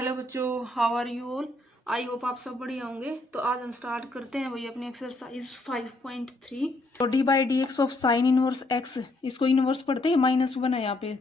Hello बच्चों, how are you all. I hope आप सब बढ़िया होंगे। तो आज हम स्टार्ट करते हैं वही अपनी एक्सरसाइज 5.3। तो D by D x of sign inverse x, इसको इनवर्स पढ़ते हैं, -1 है यहाँ पे।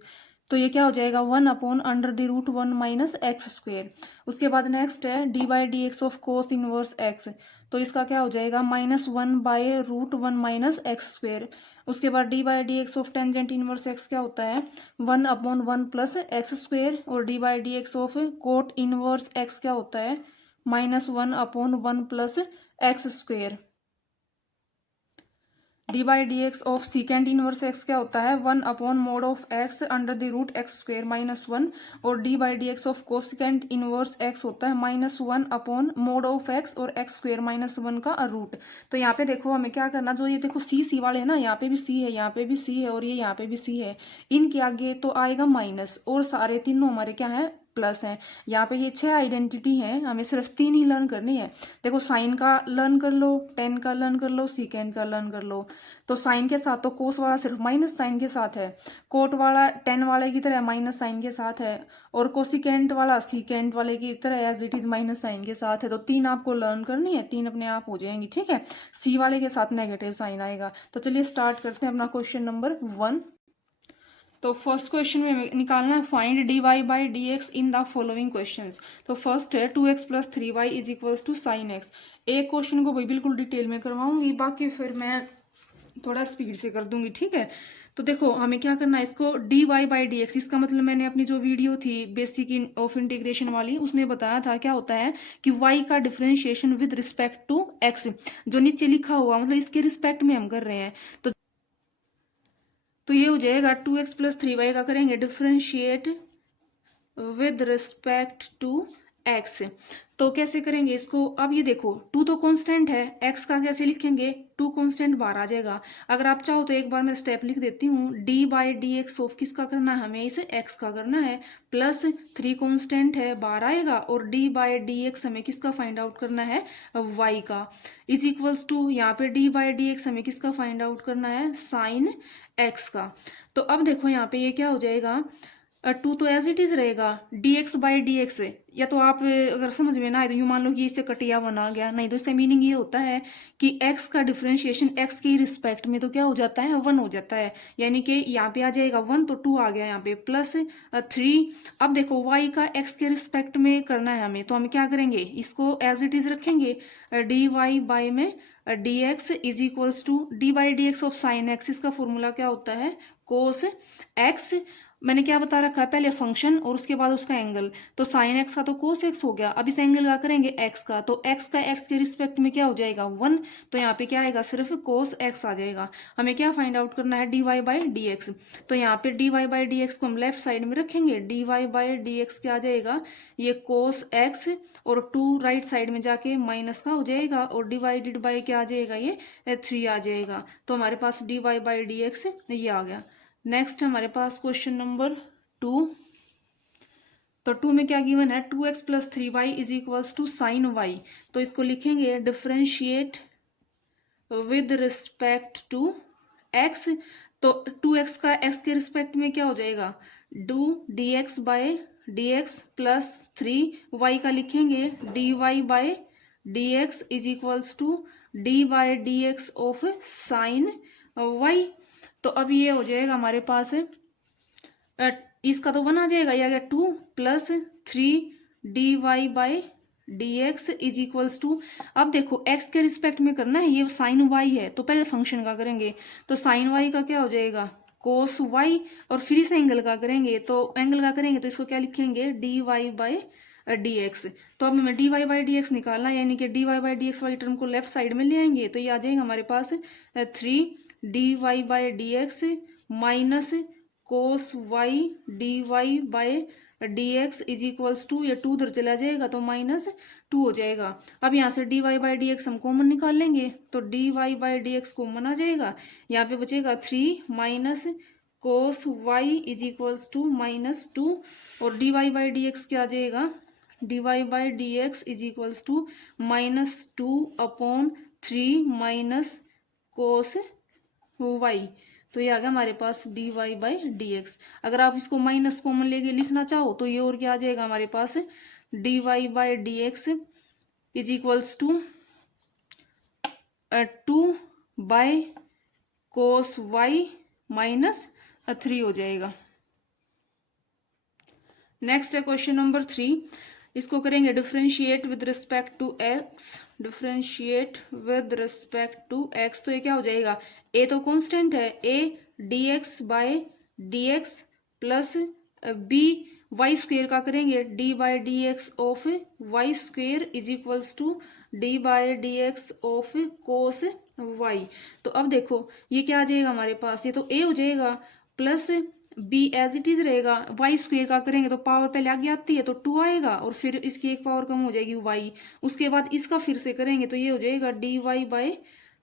तो ये क्या हो जाएगा 1/√1 माइनस एक्स स्क्वेयर। उसके बाद नेक्स्ट है D by D x of cos inverse x. तो इसका क्या हो जाएगा -1/√1 माइनस एक्स स्क्वेयर। उसके बाद D by D x of tangent inverse X क्या होता है 1/1 प्लस एक्स स्क्वेयर। और D by D x of cot inverse X क्या होता है -1/1 plus x square. D by D x of secant inverse X क्या होता है 1/mod of X under the root X square -1। और D by D x of cosecant inverse X होता है -1/mod of X और एक्स स्क्वेयर -1 का root. तो यहाँ पे देखो हमें क्या करना, जो ये देखो सी वाले है ना, यहाँ पे भी सी है, यहाँ पे भी सी है और ये यहाँ पे भी सी है, इनके आगे तो आएगा माइनस और सारे तीनों हमारे क्या है प्लस है। यहाँ पे ये 6 आइडेंटिटी है, हमें सिर्फ 3 ही लर्न करनी है। देखो साइन का लर्न कर लो, टेन का लर्न कर लो, सीकेंड का लर्न कर लो। तो साइन के साथ तो कोस वाला सिर्फ माइनस साइन के साथ है, कोट वाला टेन वाले की तरह माइनस साइन के साथ है, और कोसिकेंट वाला सीकेंट वाले की तरह as it is minus sine के साथ है। तो 3 आपको लर्न करनी है, 3 अपने आप हो जाएंगी, ठीक है। सी वाले के साथ नेगेटिव साइन आएगा। तो चलिए स्टार्ट करते हैं अपना क्वेश्चन नंबर 1। तो फर्स्ट क्वेश्चन में निकालना है find D Y by D X in the following questions. तो फर्स्ट है 2x + 3y is equals to sine X. एक क्वेश्चन को भाई बिल्कुल डिटेल में करवाऊंगी, बाकी फिर मैं थोड़ा स्पीड से कर दूंगी, ठीक है। तो देखो हमें क्या करना है, इसको D Y by D X, इसका मतलब मैंने अपनी जो वीडियो थी बेसिक ऑफ इंटीग्रेशन वाली उसमें बताया था क्या होता है कि y का differentiation with respect to x, जो नीचे लिखा हुआ मतलब इसके रिस्पेक्ट में हम कर रहे हैं। तो ये हो जाएगा 2x + 3y का करेंगे differentiate with respect to x। तो कैसे करेंगे इसको, अब ये देखो 2 तो कांस्टेंट है, x का कैसे लिखेंगे, 2 कांस्टेंट बाहर आ जाएगा। अगर आप चाहो तो एक बार मैं स्टेप लिख देती हूँ, D by D x of किसका करना है, हमें इसे x का करना है, प्लस 3 कांस्टेंट है बाहर आएगा, और डी बाई डी एक्स हमें किसका फाइंड आउट करना है y का, इज इक्वल्स टू यहाँ पे डी बाई डी एक्स हमें किसका फाइंड आउट करना है साइन x का। तो अब देखो यहाँ पे ये क्या हो जाएगा, 2 तो एज इट इज रहेगा, dx बाई डी एक्स। या तो आप अगर समझ में ना आए तो यूं मान लो कि इससे कटिया बना गया, नहीं तो इससे मीनिंग ये होता है कि x का डिफरेंशिएशन x के रिस्पेक्ट में तो क्या हो जाता है 1 हो जाता है, यानी कि यहाँ पे आ जाएगा 1 तो 2 आ गया यहाँ पे प्लस 3। अब देखो y का x के रिस्पेक्ट में करना है हमें, तो हम क्या करेंगे इसको एज इट इज रखेंगे, डी वाई बाई में D x is equals to D by D x of sine X. इसका फॉर्मूला क्या होता है कोस एक्स। मैंने क्या बता रखा है पहले फंक्शन और उसके बाद उसका एंगल, तो साइन एक्स का तो कोस एक्स हो गया। अब इस एंगल का करेंगे एक्स का, तो एक्स का एक्स के रिस्पेक्ट में क्या हो जाएगा 1, तो यहाँ पे क्या आएगा सिर्फ कोस एक्स आ जाएगा। हमें क्या फाइंड आउट करना है D Y by D X. तो यहाँ पे D Y by D X को हम लेफ्ट साइड में रखेंगे, D Y by D x क्या आ जाएगा ये कोस एक्स, और 2 राइट साइड में जाके माइनस का हो जाएगा, और डिवाइडेड बाई क्या आ जाएगा ये 3 आ जाएगा। तो हमारे पास D Y by D X ये आ गया। नेक्स्ट हमारे पास क्वेश्चन नंबर 2। तो 2 में क्या गिवन है 2x + 3y is equals to sine y। तो इसको लिखेंगे differentiate with respect to x। तो 2x का x के रिस्पेक्ट में क्या हो जाएगा two dx by dx plus 3y का लिखेंगे dy by dx is equals to D by D x of sine y। तो अब ये हो जाएगा हमारे पास इसका तो 1 आ जाएगा, ये आ गया 2 + 3 D Y by D x is equals to. अब देखो x के रिस्पेक्ट में करना है, ये साइन y है तो पहले फंक्शन का करेंगे, तो साइन y का क्या हो जाएगा कोस y, और फिर इस एंगल का करेंगे, तो एंगल का करेंगे तो इसको क्या लिखेंगे D Y by D X. तो अब हमें D Y by D X निकालना है, यानी कि D Y by D X वाली टर्म को लेफ्ट साइड में ले आएंगे, तो ये आ जाएगा हमारे पास 3 D Y by D x minus cos Y D Y by D x is equals to, ये 2 उधर चला जाएगा तो -2 हो जाएगा। अब यहाँ से D Y by D X हम कॉमन निकाल लेंगे, तो D Y by D x common आ जाएगा, यहाँ पे बचेगा 3 minus cos Y is equals to -2, और D Y by D x क्या आ जाएगा D Y by D x is equals to -2/3 minus cos Y. तो ये आ गया हमारे पास D Y by D X. अगर आप इसको माइनस कॉमन लेके लिखना चाहो तो ये और क्या आ जाएगा हमारे पास D Y by D x is equals to 2/cos y minus 3 हो जाएगा। नेक्स्ट है क्वेश्चन नंबर 3, इसको करेंगे differentiate with respect to X, differentiate with respect to x. तो ये क्या हो जाएगा, ए तो कांस्टेंट है, A D X by D x plus B Y square का करेंगे D by D x of Y square is equals to D by D x of cos Y. तो अब देखो ये क्या आ जाएगा हमारे पास, ये तो ए हो जाएगा plus B as it is रहेगा, वाई स्क्वेयर का करेंगे तो पावर पहले आगे आती है तो 2 आएगा और फिर इसकी एक पावर कम हो जाएगी वाई, उसके बाद इसका फिर से करेंगे तो ये हो जाएगा D Y by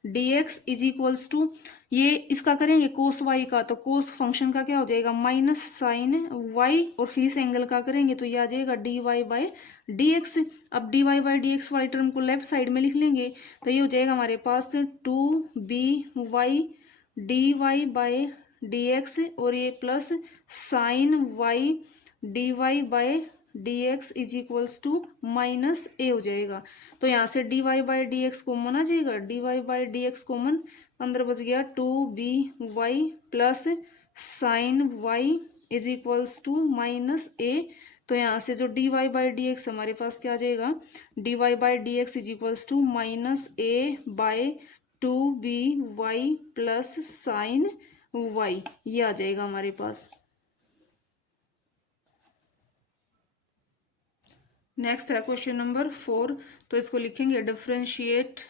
D x is equals to, ये इसका करेंगे कोस वाई का तो कोस फंक्शन का क्या हो जाएगा माइनस साइन वाई और फिर इस एंगल का करेंगे तो ये आ जाएगा D Y by D X. अब D Y by D X वाली टर्म को लेफ्ट साइड में लिख लेंगे तो ये हो जाएगा हमारे पास 2b D Y by D X और ये plus sine Y D Y by D x is equals to minus A हो जाएगा। तो यहाँ से D Y by D x common आ जाएगा, D Y by D x common अंदर बच गया 2b plus sine Y is equals to minus A. तो यहाँ से जो D Y by D X हमारे पास क्या आ जाएगा, D Y by D x is equals to minus A by 2b plus sine Y, ये आ जाएगा हमारे पास। नेक्स्ट है क्वेश्चन नंबर 4, तो इसको लिखेंगे differentiate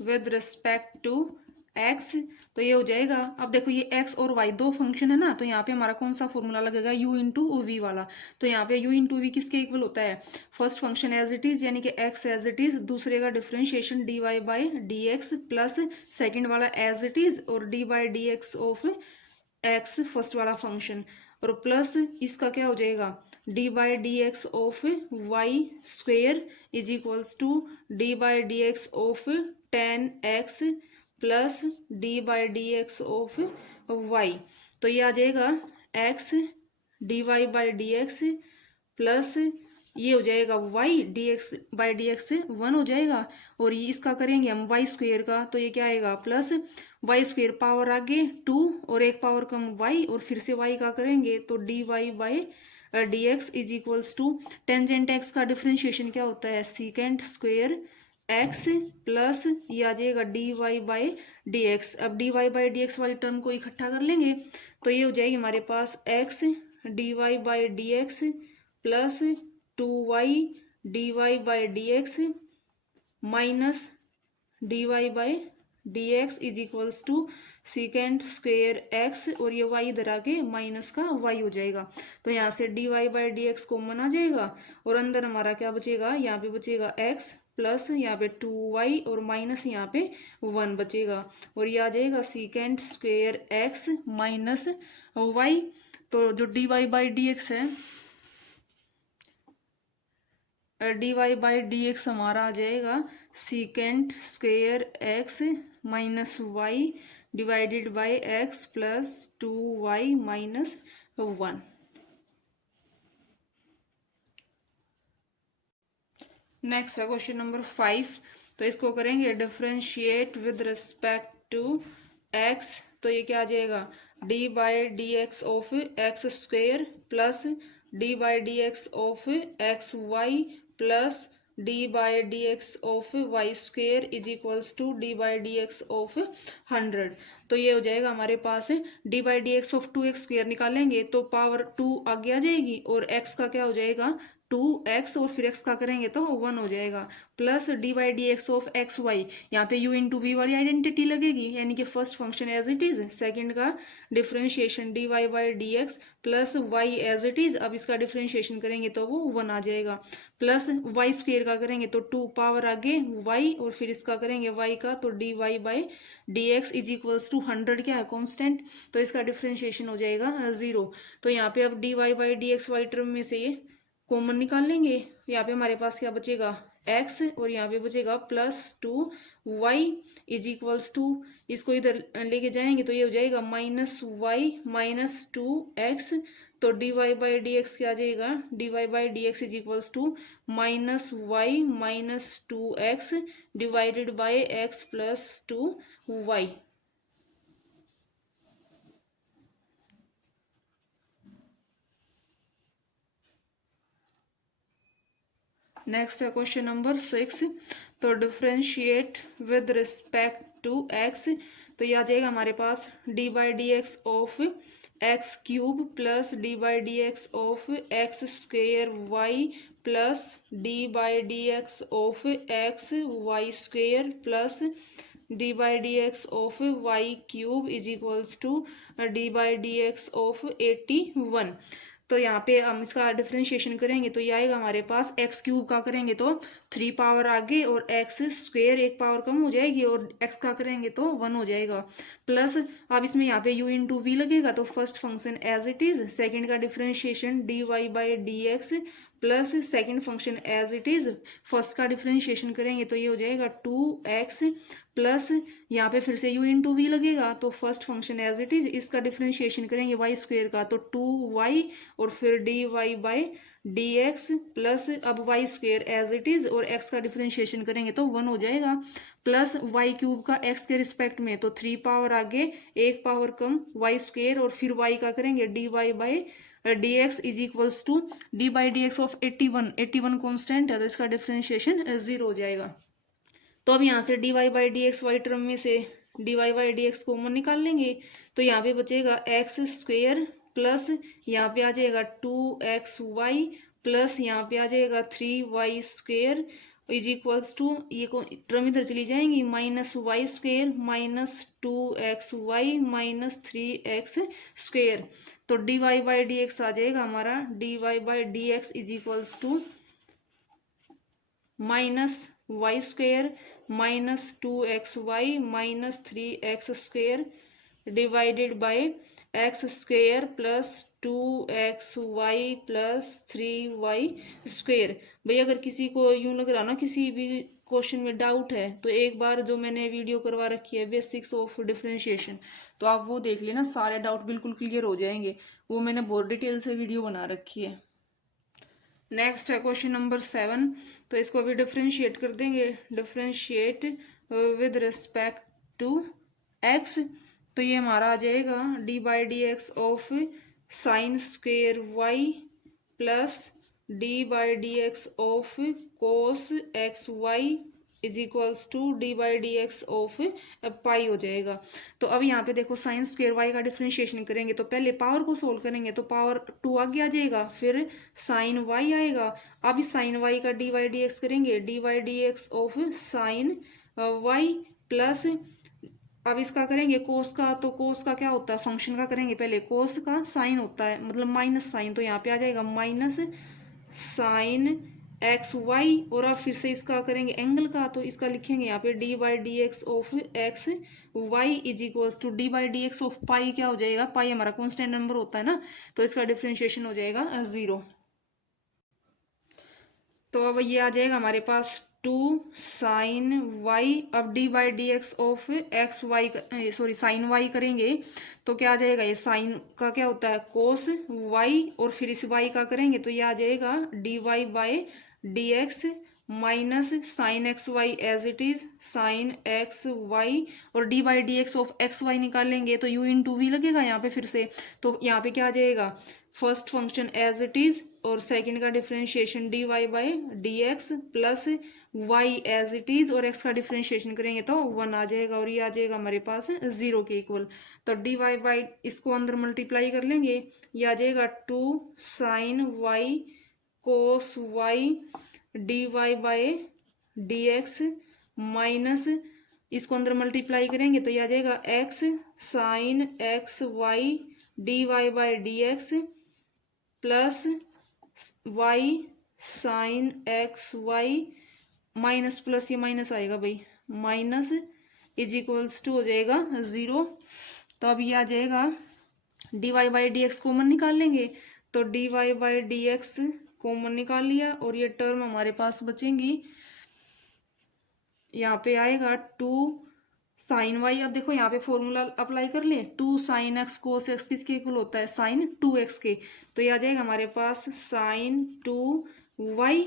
with respect to x. तो ये हो जाएगा, अब देखो ये एक्स और वाई दो फंक्शन है ना, तो यहाँ पे हमारा कौन सा फॉर्मूला लगेगा, u इंटू वी वाला। तो यहाँ पे u इंटू वी किसके इक्वल होता है, first function as it is यानी कि x एज इट इज, दूसरे का differentiation D Y by D x plus second वाला एज इट इज और D by D x of X first वाला फंक्शन और प्लस इसका क्या हो जाएगा D by D x of Y square is equals to D by D x of 10x plus D by D x of Y. तो ये आ जाएगा x D Y by D x plus ये हो जाएगा y D X by D X 1 हो जाएगा और ये इसका करेंगे हम y स्क्वेयर का तो ये क्या आएगा प्लस वाई स्क्वेयर पावर आगे 2 और एक पावर कम y और फिर से y का करेंगे तो D Y by D x is equals to tangent x का डिफरेंशिएशन क्या होता है सीकेंट स्क्वेयर x प्लस ये आ जाएगा D Y by D X. अब D Y by D X वाली टर्म को इकट्ठा कर लेंगे तो ये हो जाएगी हमारे पास x D Y by D x plus 2y D Y by D x minus D Y by D x is equals to secant square X और ये y इधर आके माइनस का y हो जाएगा। तो यहाँ से D Y by D x common आ जाएगा और अंदर हमारा क्या बचेगा, यहाँ पे बचेगा x प्लस यहाँ पे 2y और माइनस यहाँ पे 1 बचेगा और ये आ जाएगा secant square x minus y। तो जो D Y by D x है D Y by D x हमारा आ जाएगा secant square x minus y divided by x plus 2y minus 1। Next है क्वेश्चन नंबर 5, तो इसको करेंगे differentiate with respect to x। तो ये क्या आ जाएगा D by D x of x square plus D by D x of x Y plus D by D x of Y square is equals to D by D x of 100। तो ये हो जाएगा हमारे पास d by D x of 2x square निकालेंगे तो power 2 आगे आ जाएगी और x का क्या हो जाएगा 2x और फिर x का करेंगे तो 1 हो जाएगा plus D by D x of x y, यहाँ पे u इंटू वी वाली आइडेंटिटी लगेगी यानी कि first function as it is, second का differentiation D Y by D x plus y as it is. अब इसका डिफरेंशिएशन करेंगे तो वो 1 आ जाएगा प्लस वाई स्क्वेयर का करेंगे तो 2 पावर आगे y और फिर इसका करेंगे y का तो D Y by D x is equals to 100 क्या है कॉन्स्टेंट, तो इसका डिफरेंशिएशन हो जाएगा 0। तो यहाँ पे अब D Y by D X वाली टर्म में से ये कॉमन निकाल लेंगे, यहाँ पे हमारे पास क्या बचेगा x और यहाँ पे बचेगा plus 2y is equals to, इसको इधर लेके जाएंगे तो ये हो जाएगा माइनस y माइनस 2x। तो D Y by D x क्या आ जाएगा, D Y by D x is equals to minus y minus two x divided by x plus two y. Next है क्वेश्चन नंबर 6। तो differentiate with respect to x, तो यह आ जाएगा हमारे पास d by D x of x cube plus D by D x of x square y plus D by D x of x Y square plus D by D x of Y cube is equals to D by D x of 81। तो यहाँ पे हम इसका differentiation करेंगे तो ये आएगा हमारे पास एक्स क्यूब का करेंगे तो 3 पावर आगे और एक्स स्क्वेयर 1 पावर कम हो जाएगी और एक्स का करेंगे तो 1 हो जाएगा प्लस अब इसमें यहाँ पे यू इंटू वी लगेगा तो first function as it is, second का differentiation D Y by D x plus second function as it is, first का डिफरेंशिएशन करेंगे तो ये हो जाएगा 2x प्लस यहाँ पे फिर से u इंटू वी लगेगा तो first function as it is, इसका डिफरेंशिएशन करेंगे वाई स्क्वेयर का तो 2y और फिर d Y by D x plus अब y square as it is और x का डिफरेंशिएशन करेंगे तो 1 हो जाएगा प्लस वाई क्यूब का x के रिस्पेक्ट में तो 3 पावर आगे 1 पावर कम वाई स्क्वेयर और फिर y का करेंगे d Y by D x is equals to D by D x of 81 constant है तो इसका डिफरेंशिएशन 0 हो जाएगा। तो अब यहाँ से D Y by D x y term में से D Y by D x common निकाल लेंगे तो यहाँ पे बचेगा एक्स स्क्वेयर प्लस यहाँ पे आ जाएगा 2xy प्लस यहाँ पे आ जाएगा 3y square is equals to ये टर्म इधर चली जाएंगी minus y square minus 2xy minus 3x square तो D Y by D x आ जाएगा हमारा d Y by D x is equals to minus y square minus 2xy minus 3x square divided by x square plus 2xy plus 3y square. भाई अगर किसी को यूं लग रहा ना किसी भी क्वेश्चन में डाउट है तो एक बार जो मैंने वीडियो करवा रखी है बेसिक्स ऑफ डिफरेंशिएशन तो आप वो देख लेना, सारे डाउट बिल्कुल क्लियर हो जाएंगे, वो मैंने बहुत डिटेल से वीडियो बना रखी है। नेक्स्ट है क्वेश्चन नंबर 7। तो इसको अभी डिफरेंशिएट कर देंगे, differentiate with respect to x तो ये हमारा आ जाएगा D by D x of sine square y plus D by D x of cos x y is equals to D by D x of pi हो जाएगा। तो अब यहाँ पे देखो साइन स्क्वेयर वाई का डिफरेंशिएशन करेंगे तो पहले पावर को सोल्व करेंगे तो पावर 2 आगे आ जाएगा फिर साइन वाई आएगा। अब इस साइन वाई का डी वाई डी एक्स करेंगे d y d x of sine y plus अब इसका करेंगे कोस का तो कोस का क्या होता है फंक्शन का करेंगे पहले कोस का साइन होता है मतलब माइनस साइन तो यहाँ पे आ जाएगा माइनस साइन एक्स वाई और अब फिर से इसका करेंगे एंगल का तो इसका लिखेंगे यहाँ पे d by D x of x y is equals to D by D x of pi क्या हो जाएगा, पाई हमारा कॉन्स्टेंट नंबर होता है ना तो इसका डिफरेंशिएशन हो जाएगा 0। तो अब ये आ जाएगा हमारे पास 2 साइन वाई अब d by D x of x y sorry sine y करेंगे तो क्या आ जाएगा ये साइन का क्या होता है कोस वाई और फिर इस वाई का करेंगे तो ये आ जाएगा D Y by D x minus sine x y as it is sine x y और D by D x of x y निकालेंगे तो यू इंटू वी लगेगा यहाँ पे फिर से तो यहाँ पे क्या आ जाएगा first function as it is और सेकंड का differentiation D Y by D x plus y as it is और एक्स का डिफरेंशिएशन करेंगे तो 1 आ जाएगा और ये आ जाएगा हमारे पास 0 के इक्वल। तो डी वाई बाई इसको अंदर मल्टीप्लाई कर लेंगे ये आ जाएगा 2 sine y cos Y D Y by D x minus इसको अंदर मल्टीप्लाई करेंगे तो ये आ जाएगा x sine x y D Y by D x plus y sine x y minus plus ये माइनस आएगा भाई माइनस इज इक्वल्स टू हो जाएगा 0। तो अब ये आ जाएगा D Y by D x common निकाल लेंगे तो D Y by D x common निकाल लिया और ये टर्म हमारे पास बचेंगी यहाँ पे आएगा 2 साइन वाई, अब देखो यहाँ पे फॉर्मूला अप्लाई कर ले, 2 sin x cos x किसके इक्वल होता है, sin 2x के। तो ये आ जाएगा हमारे पास sin 2y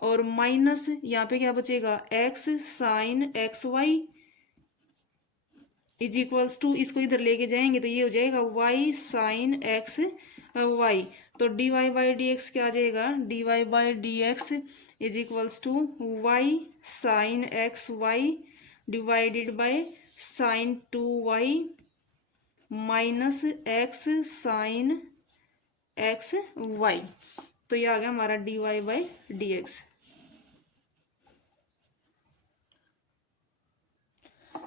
और माइनस यहाँ पे क्या बचेगा, x sin xy is equals to, इसको इधर लेके जाएंगे तो ये हो जाएगा y sin xy। तो dy बाई डी एक्स क्या आ जाएगा, dy by D x is equals to y sin xy divided by sin 2y minus x sin xy। तो ये आ गया हमारा dy by D x.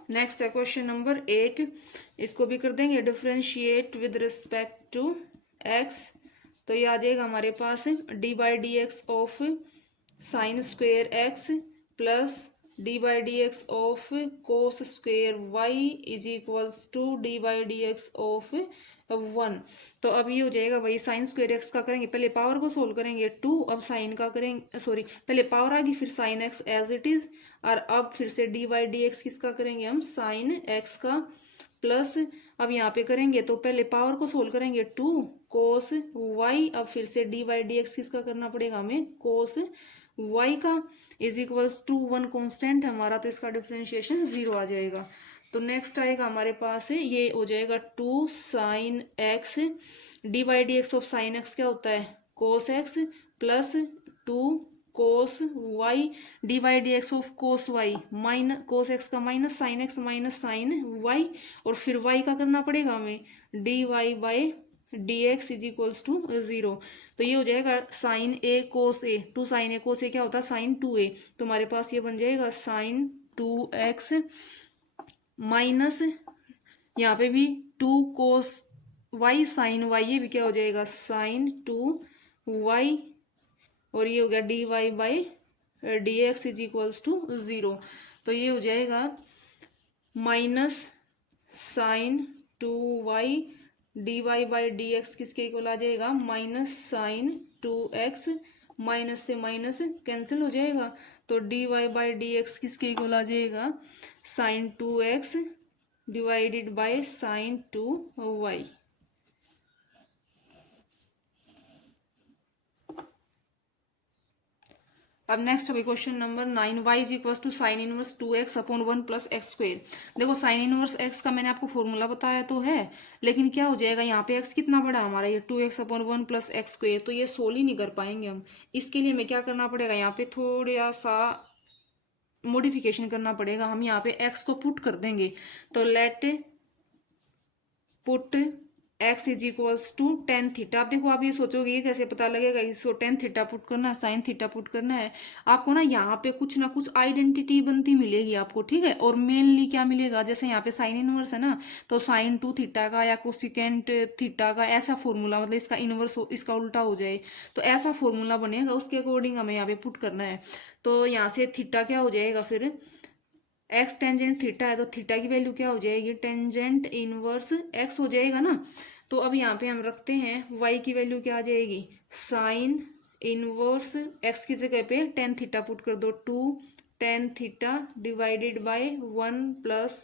Next है क्वेश्चन नंबर 8, इसको भी कर देंगे differentiate with respect to x। तो ये आ जाएगा हमारे पास d by D x of sine square x plus D by D x of cos square y is equals to D by D x of 1। तो अब ये हो जाएगा वही साइन स्क्वेयर एक्स का करेंगे, पहले पावर को सोल्व करेंगे 2, अब साइन का करेंगे, सॉरी पहले पावर आ गई फिर sine x as it is, और अब फिर से डी बाई डी एक्स किसका करेंगे हम, साइन एक्स का, प्लस अब यहाँ पे करेंगे तो पहले पावर को सोल्व करेंगे 2 कोस वाई, अब फिर से डी बाई डी एक्स किसका करना पड़ेगा हमें, कोस वाई का, इज इक्वल्स टू 1 कॉन्स्टेंट हमारा, तो इसका डिफ्रेंशिएशन 0 आ जाएगा। तो नेक्स्ट आएगा हमारे पास है ये हो जाएगा 2 sine x, d by D x of sine x क्या होता है, cos x, plus 2 cos Y d by D x of cos y minus cos x का minus sine x minus sine y, और फिर वाई का करना पड़ेगा हमें D Y by D x is equals to 0। तो ये हो जाएगा साइन ए कोस ए, 2 साइन ए कोस ए क्या होता है साइन 2a, तो हमारे पास ये बन जाएगा साइन 2x माइनस यहाँ पे भी 2 कोस वाई साइन वाई, ये भी क्या हो जाएगा साइन 2y, और ये हो गया d Y by D x is equals to 0। तो ये हो जाएगा minus sine 2y D Y by D x किसके इक्वल आ जाएगा, माइनस साइन 2x, माइनस से माइनस कैंसिल हो जाएगा, तो D Y by D x किसके इक्वल आ जाएगा, sine 2x divided by sine 2y। अब नेक्स्ट अभी question number 9, y is equal to sine inverse 2x upon 1 plus x square. देखो साइन इनवर्स x का मैंने आपको फॉर्मूला बताया तो है, लेकिन क्या हो जाएगा यहाँ पे x कितना बड़ा हमारा, ये 2x upon 1 plus x square, तो ये सोल्व ही नहीं कर पाएंगे हम। इसके लिए हमें क्या करना पड़ेगा, यहाँ पे थोड़ा सा मॉडिफिकेशन करना पड़ेगा, हम यहाँ पे x को पुट कर देंगे, तो let put x is equals to tan theta. अब देखो आप ये सोचोगे ये कैसे पता लगेगा, इसको टेन थीटा पुट करना है, साइन थीटा पुट करना है, आपको ना यहाँ पे कुछ ना कुछ आइडेंटिटी बनती मिलेगी आपको, ठीक है। और मेनली क्या मिलेगा, जैसे यहाँ पे साइन इनवर्स है ना, तो साइन 2 थीटा का या कोसिकेंट थीटा का ऐसा फॉर्मूला, मतलब इसका इनवर्स हो, इसका उल्टा हो जाए, तो ऐसा फॉर्मूला बनेगा, उसके अकॉर्डिंग हमें यहाँ पे पुट करना है। तो यहाँ से थीटा क्या हो जाएगा, फिर एक्स टेंजेंट थीटा है, तो थीटा की वैल्यू क्या हो जाएगी, टेंजेंट इनवर्स एक्स हो जाएगा ना। तो अब यहाँ पे हम रखते हैं वाई की वैल्यू क्या आ जाएगी, साइन इनवर्स एक्स की जगह पे टेन थीटा पुट कर दो, 2 tan theta divided by 1 plus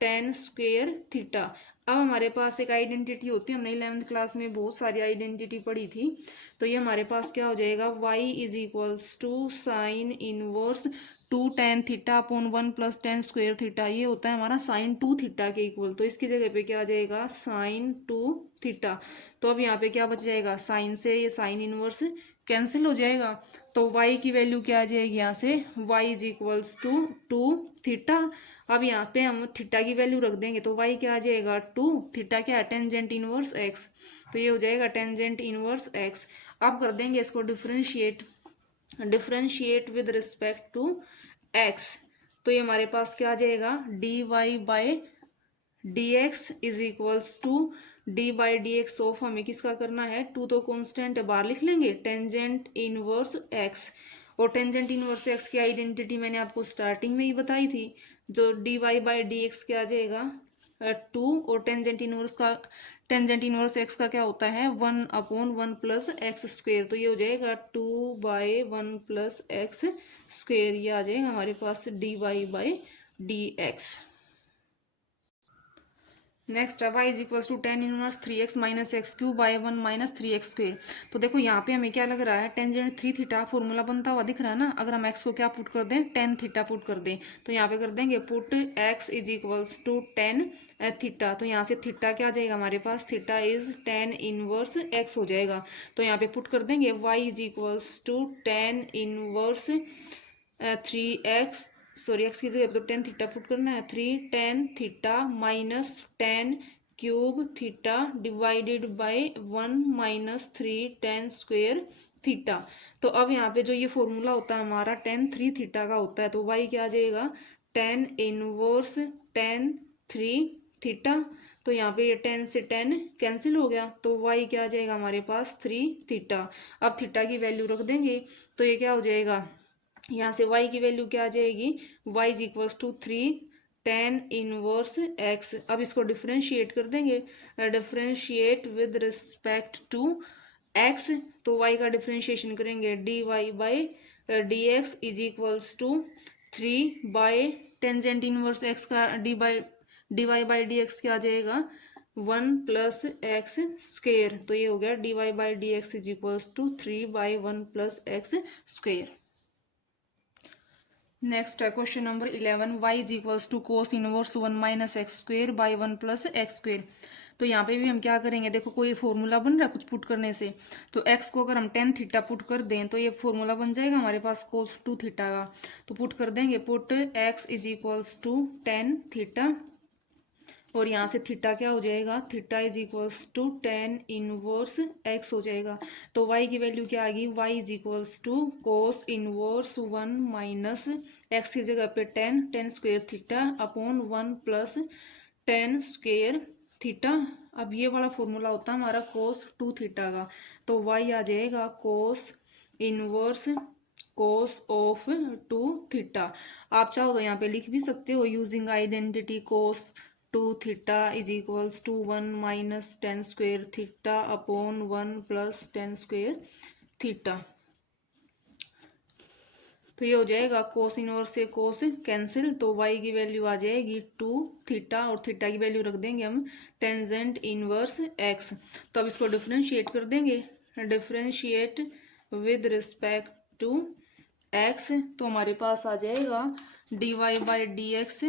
tan square theta. अब हमारे पास एक आइडेंटिटी होती है, हमने 11th क्लास में बहुत सारी आइडेंटिटी पढ़ी थी, तो ये हमारे पास क्या हो जाएगा, y is equals to sine inverse 2 tan theta upon 1 plus tan square theta, ये होता है हमारा साइन 2 थीटा के इक्वल, तो इसकी जगह पे क्या आ जाएगा, साइन 2 थीटा। तो अब यहाँ पे क्या बच जाएगा, साइन से ये साइन इनवर्स कैंसिल हो जाएगा, तो y की वैल्यू क्या आ जाएगी यहाँ से, y is equals to 2 theta. अब यहाँ पे हम थीटा की वैल्यू रख देंगे, तो y क्या आ जाएगा 2, थीटा क्या है टेंजेंट इनवर्स x, तो ये हो जाएगा टेंजेंट इनवर्स x। अब कर देंगे इसको differentiate with respect to x, तो ये हमारे पास क्या आ जाएगा, D Y by D x is equals to D by D x of, हमें किसका करना है, 2 तो कॉन्स्टेंट है, बाहर लिख लेंगे टेंजेंट इनवर्स x, और टेंजेंट इनवर्स x की आइडेंटिटी मैंने आपको स्टार्टिंग में ही बताई थी, जो D Y by D x क्या आ जाएगा 2, और टेंजेंट इनवर्स एक्स का क्या होता है 1 अपॉन 1 प्लस एक्स स्क्वेयर, तो ये हो जाएगा 2 बाई 1 प्लस एक्स स्क्वेयर, ये आ जाएगा हमारे पास D Y by D x. Next है y is equals to tan inverse 3x minus x cube by 1 minus 3x square. तो देखो यहाँ पे हमें क्या लग रहा है, टेंजेंट 3 थीटा फॉर्मूला बनता हुआ दिख रहा है ना। अगर हम x को क्या पुट कर दें, टेन थीटा पुट कर दें, तो यहाँ पे कर देंगे put x is equals to tan theta. तो यहाँ से थीटा क्या आ जाएगा हमारे पास, theta is tan inverse x हो जाएगा। तो यहाँ पे पुट कर देंगे y is equals to tan inverse 3x, sorry x की जगह तो टेन थीटा पुट करना है, 3 tan theta minus ten cube theta divided by 1 minus 3 tan square theta. तो अब यहाँ पे जो ये फॉर्मूला होता है हमारा टेन थ्री थीटा का होता है, तो वाई क्या आ जाएगा, tan inverse tan three theta. तो यहाँ पे ये टेन से टेन कैंसिल हो गया, तो वाई क्या आ जाएगा हमारे पास, थ्री थीटा। अब थीटा की वैल्यू रख देंगे, तो ये क्या हो जाएगा, यहाँ से y की वैल्यू क्या आ जाएगी, y is equals to 3 tan inverse x। अब इसको डिफ्रेंशिएट कर देंगे, differentiate with respect to x। तो y का डिफ्रेंशिएशन करेंगे, dy by dx is equals to 3 tangent inverse x का dy बाई dx क्या आ जाएगा, 1 प्लस एक्स स्क्वेयर। तो ये हो गया dy by dx is equals to 3/1 plus x square. Next है question number 11, y is equals to cos inverse 1 minus x square by 1 plus x square. तो यहाँ पे भी हम क्या करेंगे, देखो कोई फॉर्मूला बन रहा है कुछ पुट करने से, तो एक्स को अगर हम टेन थीटा पुट कर दें तो ये फॉर्मूला बन जाएगा हमारे पास कोस 2 थीटा का। तो पुट कर देंगे, put x is equals to tan theta, और यहाँ से थीटा क्या हो जाएगा, theta is equals to tan inverse x हो जाएगा। तो वाई की वैल्यू क्या आएगी, y is equals to cos inverse 1 minus x की जगह पे tan, tan square theta upon 1 plus tan square theta. अब ये वाला फॉर्मूला होता है हमारा कोस 2 थीटा का, तो वाई आ जाएगा cos inverse cos of 2 theta. आप चाहो तो यहाँ पे लिख भी सकते हो, using identity cos 2 theta is equals to 1 minus tan square theta upon 1 plus tan square theta. तो ये हो जाएगा कोस इनवर्स से कोस कैंसिल, तो y की वैल्यू आ जाएगी 2 थीटा, और थीटा की वैल्यू रख देंगे हम टेंजेंट इनवर्स x। तो अब इसको डिफ्रेंशिएट कर देंगे, differentiate with respect to x। तो हमारे पास आ जाएगा dy by D x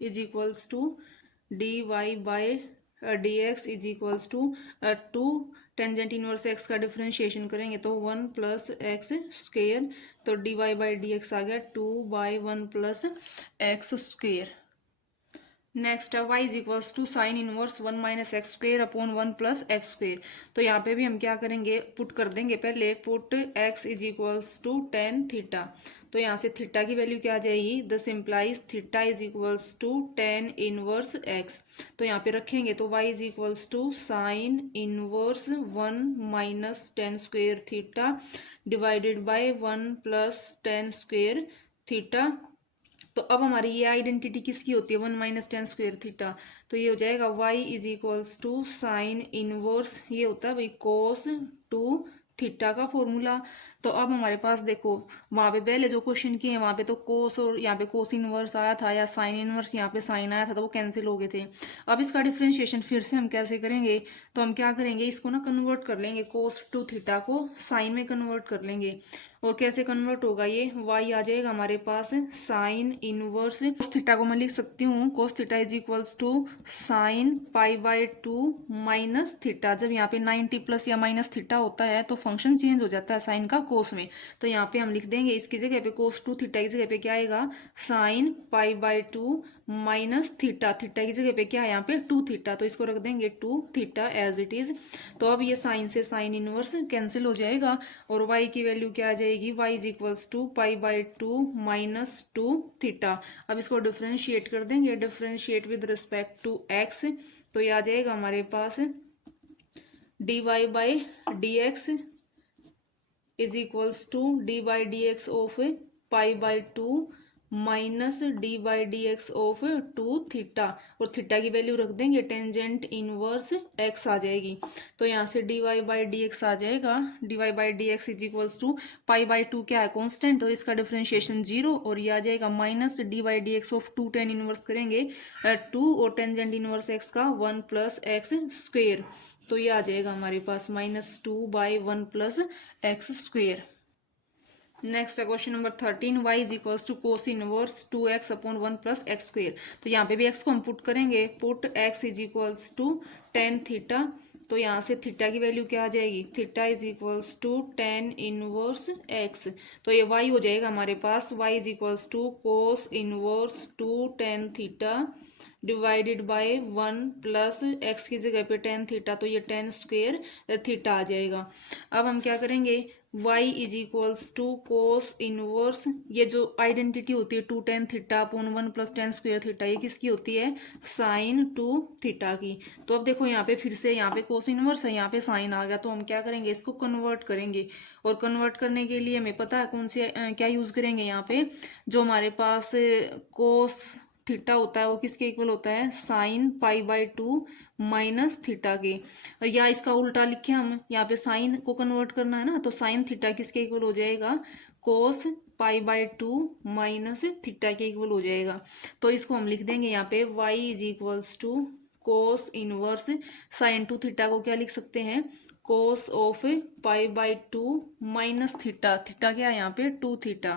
is equals to d Y by D x is equals to 2 tangent inverse x का डिफ्रेंशिएशन करेंगे तो 1 प्लस एक्स स्क्वेयर। तो D Y by D x आ गया 2/1 प्लस एक्स स्क्वेयर। नेक्स्ट है y is equals to sine inverse 1 minus x square upon 1 plus x square. तो यहाँ पे भी हम क्या करेंगे, पुट कर देंगे, पहले put x is equals to tan theta. तो यहाँ से थीटा की वैल्यू क्या आ जाएगी, this implies theta is equals to tan inverse x। तो यहाँ पे रखेंगे तो y is equals to sine inverse 1 minus tan square theta divided by 1 plus tan square theta. तो अब हमारी ये आइडेंटिटी किसकी होती है, 1 माइनस टेन स्क्वेयर थीटा। तो ये हो जाएगा y is equals to sine inverse, ये होता है भाई कोस 2 थीटा का फॉर्मूला। तो अब हमारे पास देखो वहां पे पहले जो क्वेश्चन किए हैं वहां पे तो कोस और यहाँ पे कोस इनवर्स आया था, या साइन इनवर्स यहाँ पे साइन आया था, तो वो कैंसिल हो गए थे। अब इसका डिफ्रेंशिएशन फिर से हम कैसे करेंगे, तो हम क्या करेंगे, इसको ना कन्वर्ट कर लेंगे, कोस 2 थीटा को साइन में कन्वर्ट कर लेंगे। और कैसे कन्वर्ट होगा, ये y आ जाएगा हमारे पास साइन इनवर्स कोस थीटा को मैं लिख सकती हूँ, cos theta is equals to sine π/2 minus theta. जब यहाँ पे 90 प्लस या माइनस थीटा होता है तो फंक्शन चेंज हो जाता है साइन का कोस में। तो यहाँ पे हम लिख देंगे, इसकी जगह पे कोस 2 थीटा की जगह पे क्या आएगा, साइन π/2 माइनस थीटा, थीटा की जगह पे क्या है यहाँ पे 2 थीटा, तो इसको रख देंगे 2 थीटा एज इट इज। तो अब ये साइन से साइन इनवर्स कैंसिल हो जाएगा, और y की वैल्यू क्या आ जाएगी, y is equals to π/2 minus 2 theta. अब इसको डिफ्रेंशिएट कर देंगे, differentiate with respect to x। तो ये आ जाएगा हमारे पास dy by D x is equals to D by D x of π/2 minus d by D x of two theta, और थीटा की वैल्यू रख देंगे टेंजेंट इनवर्स एक्स आ जाएगी। तो यहाँ से D Y by D x आ जाएगा, D Y by D x is equals to pi by two क्या है कॉन्स्टेंट, तो इसका डिफ्रेंशिएशन 0, और ये आ जाएगा minus d by D x of two tan inverse करेंगे 2 और टेंजेंट इनवर्स एक्स का 1 प्लस एक्स स्क्वेयर, तो ये आ जाएगा हमारे पास minus 2 by 1 plus x square. Next है question number 13, y is equals to cos inverse 2x upon 1 plus x square. तो यहाँ पे भी x को हम पुट करेंगे, put x is equals to tan theta, तो यहाँ से थीटा की वैल्यू क्या आ जाएगी, theta is equals to tan inverse x, तो ये y हो जाएगा हमारे पास, y is equals to cos inverse two tan theta divided by 1 plus x की जगह पे टेन थीटा, तो ये टेन स्क्वेयर थीटा आ जाएगा। अब हम क्या करेंगे, y is equals to cos inverse, ये जो आइडेंटिटी होती है two tan theta upon 1 plus tan square theta, ये किसकी होती है, साइन टू थीटा की। तो अब देखो यहाँ पे फिर से यहाँ पे कोस इनवर्स है, यहाँ पे साइन आ गया, तो हम क्या करेंगे, इसको कन्वर्ट करेंगे, और कन्वर्ट करने के लिए हमें पता है कौन से क्या यूज करेंगे, यहाँ पे जो हमारे पास कोस थीटा होता है वो किसके इक्वल होता है, sine pi by two minus theta के, और या इसका उल्टा लिखे हम, यहाँ पे साइन को कन्वर्ट करना है ना, तो साइन थीटा किसके इक्वल हो जाएगा, cos pi by two minus theta के इक्वल हो जाएगा। तो इसको हम लिख देंगे यहाँ पे y is equals to cos inverse sine two theta को क्या लिख सकते हैं, cos of pi by two minus theta, theta क्या है यहाँ पे टू थीटा,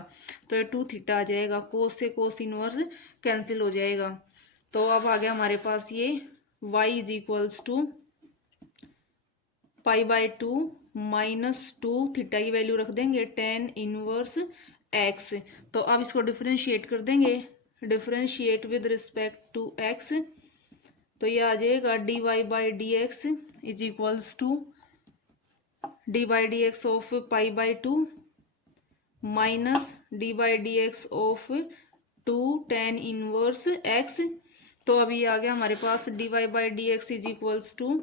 तो ये टू थीटा आ जाएगा, कोस से कोस इनवर्स कैंसिल हो जाएगा। तो अब आ गया हमारे पास ये y is equals to pi by two minus two, theta की वैल्यू रख देंगे टेन इनवर्स x, तो अब इसको डिफरेंशिएट कर देंगे, differentiate with respect to x, तो ये आ जाएगा D Y by D x is equals to D by D x of pi by two minus d by D x of two tan inverse x, तो अभी आ गया हमारे पास D Y by D x is equals to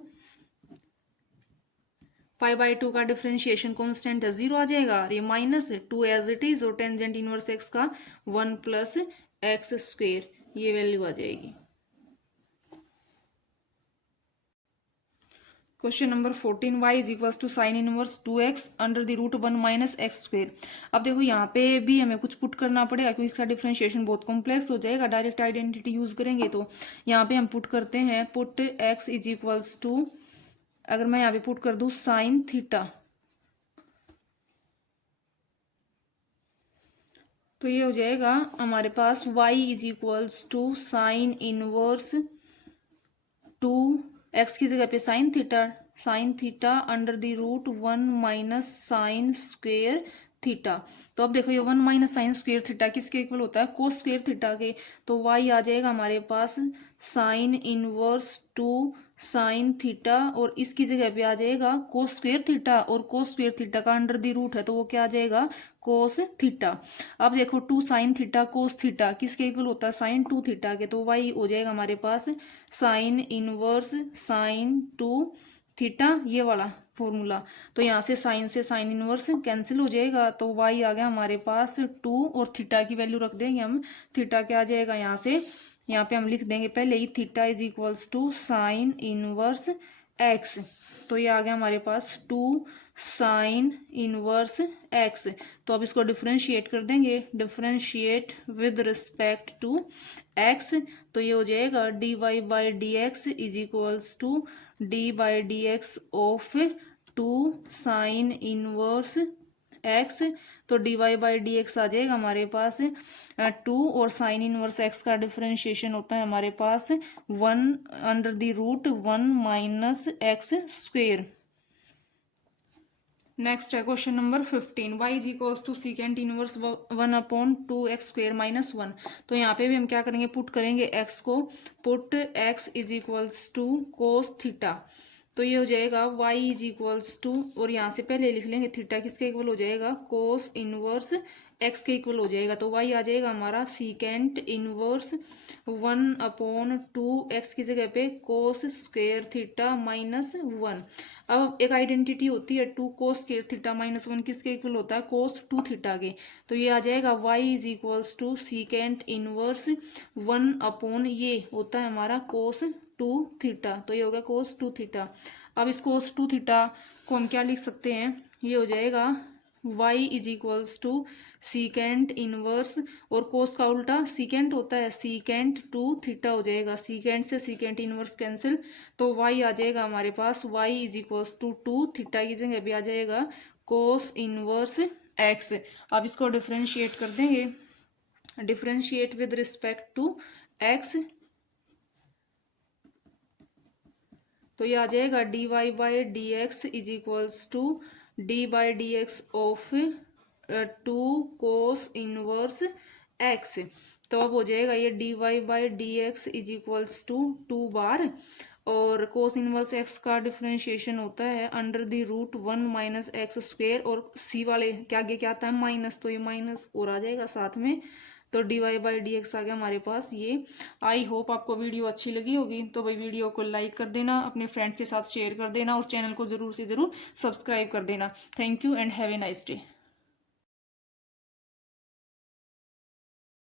pi by two का differentiation constant है 0 आ जाएगा, ये minus two as it is, और टेंजेंट इनवर्स एक्स का 1 प्लस एक्स स्क्वेयर, ये वैल्यू आ जाएगी। Question number 14, y is equals to sine inverse 2x under the root 1 minus x square. अब देखो यहाँ पे भी हमें कुछ पुट करना पड़ेगा क्योंकि इसका डिफरेंशिएशन बहुत कॉम्प्लेक्स हो जाएगा, डायरेक्ट आइडेंटिटी यूज करेंगे, तो यहाँ पे हम पुट करते हैं, put x is equals to, अगर मैं यहाँ पे पुट कर दूं साइन थीटा, तो ये हो जाएगा हमारे पास y is equals to sine inverse two x की जगह पे sine theta under the root 1 minus sine square theta. तो अब देखो ये 1 माइनस साइन स्क्वेयर थीटा किसके इक्वल होता है, कोस स्क्वेयर थीटा के, तो y आ जाएगा हमारे पास sine inverse two sine theta, और इसकी जगह पे आ जाएगा कोस स्क्वेयर थीटा, और कोस स्क्वेयर थीटा का अंडर द रूट है तो वो क्या आ जाएगा, कोस थीटा। अब देखो two sine theta cos theta किसके इक्वल होता है, साइन टू थीटा के, तो y हो जाएगा हमारे पास sine inverse sine two theta, ये वाला फॉर्मूला, तो यहाँ से साइन इनवर्स कैंसिल हो जाएगा, तो y आ गया हमारे पास 2, और थीटा की वैल्यू रख देंगे हम, थीटा क्या आ जाएगा यहाँ से, यहाँ पे हम लिख देंगे पहले ही थीटा is equals to sine inverse x, तो ये आ गया हमारे पास 2 साइन इनवर्स x, तो अब इसको डिफरेंशिएट कर देंगे, differentiate with respect to x, तो ये हो जाएगा D Y by D x is equals to D by D x of 2 sine inverse x, तो D Y by D x आ जाएगा हमारे पास 2, और साइन इनवर्स एक्स का डिफरेंशिएशन होता है हमारे पास 1 under the root 1 minus x square. Next है question number 15, y is equals to secant inverse 1 upon 2x square minus 1, तो यहाँ पे भी हम क्या करेंगे, पुट करेंगे x को, put x is equals to cos theta, तो ये हो जाएगा y इज इक्वल्स टू, और यहाँ से पहले लिख लेंगे थीटा किसके इक्वल हो जाएगा, कोस इनवर्स x के इक्वल हो जाएगा। तो y आ जाएगा हमारा सीकेंट इनवर्स 1/2 x की जगह पे कोस स्क्वेयर थीटा माइनस 1। अब एक आइडेंटिटी होती है 2 कोस स्क्वेयर थीटा माइनस 1 किसके इक्वल होता है, कोस 2 थीटा के। तो ये आ जाएगा y is equals to secant inverse 1/ ये होता है हमारा कोस 2 थीटा। तो ये हो गया कोस 2 थीटा। अब इस कोस 2 थीटा को हम क्या लिख सकते हैं, ये हो जाएगा y is equals to secant inverse, और कोस का उल्टा सीकेंट होता है, सीकेंट 2 थीटा हो जाएगा। सीकेंट से सीकेंट इनवर्स कैंसिल, तो y आ जाएगा हमारे पास y is equals to 2 theta की जगह भी आ जाएगा कोस इनवर्स x। अब इसको डिफ्रेंशिएट कर देंगे, differentiate with respect to x, तो ये आ जाएगा dy by D x is equals to D by D x of 2 cos inverse x। तो अब हो जाएगा ये dy by D x is equals to 2 बार, और कोस इनवर्स x का डिफ्रेंशिएशन होता है under the root 1 minus x square, और c वाले के आगे क्या आता है माइनस, तो ये माइनस और आ जाएगा साथ में। तो dy बाई डी एक्स आ गया हमारे पास ये। आई होप आपको वीडियो अच्छी लगी होगी, तो भाई वीडियो को लाइक कर देना, अपने फ्रेंड्स के साथ शेयर कर देना, और चैनल को ज़रूर से ज़रूर सब्सक्राइब कर देना। Thank you and have a nice day.